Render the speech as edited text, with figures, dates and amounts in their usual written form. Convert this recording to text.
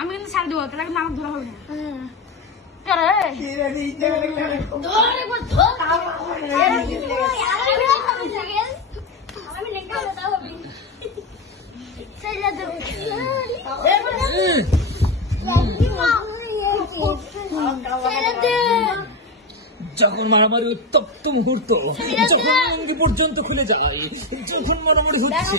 আমি কিন্তু ছাড় দেবো তাহলে কিন্তু আমার ধরা হবে না যখন মারামারি উত্তপ্ত মুহূর্ত, যখন অঙ্গি পর্যন্ত খুলে যায়, যখন মারামারি হচ্ছে।